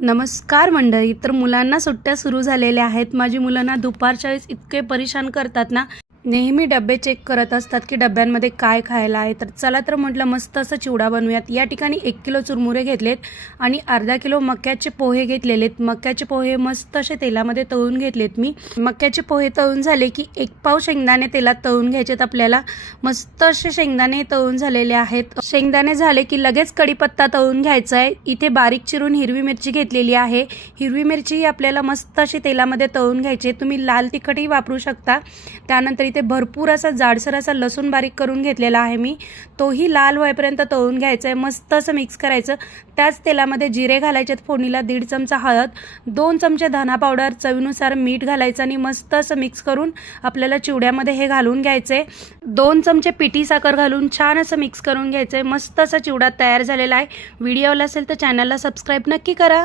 नमस्कार मंडळी. तर मुलांना सुट्ट्या सुरू झालेल्या आहेत. माझी मुलांना दुपारच्या वेळेस इतके परेशान करतात ना, नेहमी डबे चेक करत असतात की डब्यांमध्ये काय खायला आहे. तर चला तर म्हटलं मस्त असं चिवडा बनवूयात. या ठिकाणी 1 किलो चुरमुरे घेतलेत आणि अर्धा किलो मक्याचे पोहे घेतलेलेत. मक्याचे पोहे मस्त असे तेलामध्ये तळून घेतलेत मी. मक्याचे पोहे तळून झाले की 1 पाव शेंगदाणे तेलात तळून घ्यायचेत आपल्याला. मस्त असे शेंगदाणे तळून झालेले आहेत. शेंगदाणे झाले की लगेच कढीपत्ता तळून घ्यायचा आहे. इथे बारीक चिरून हिरवी मिरची घेतलेली आहे. हिरवी मिरची आपल्याला मस्त अशी तेलामध्ये तळून घ्यायची. तुम्ही लाल तिखटही वापरू शकता. त्यानंतर इथे भरपूर असा जाडसर असा लसूण बारीक करून घेतलेला आहे मी. तोही लाल होईपर्यंत तळून घ्यायचा आहे. मस्त असं मिक्स करायचं. त्याच तेलामध्ये जिरे घालायचे फोडणीला, 1.5 चमचा हळद, 2 चमचे धना पावडर, चवीनुसार मीठ घालायचं आणि मस्त असं मिक्स करून आपल्याला चिवड्यामध्ये हे घालून घ्यायचं आहे. 2 चमचे पिठी साखर घालून छान असं मिक्स करून घ्यायचं आहे. मस्त असा चिवडा तयार झालेला आहे. व्हिडिओ आवडला असेल तर चॅनलला सबस्क्राईब नक्की करा.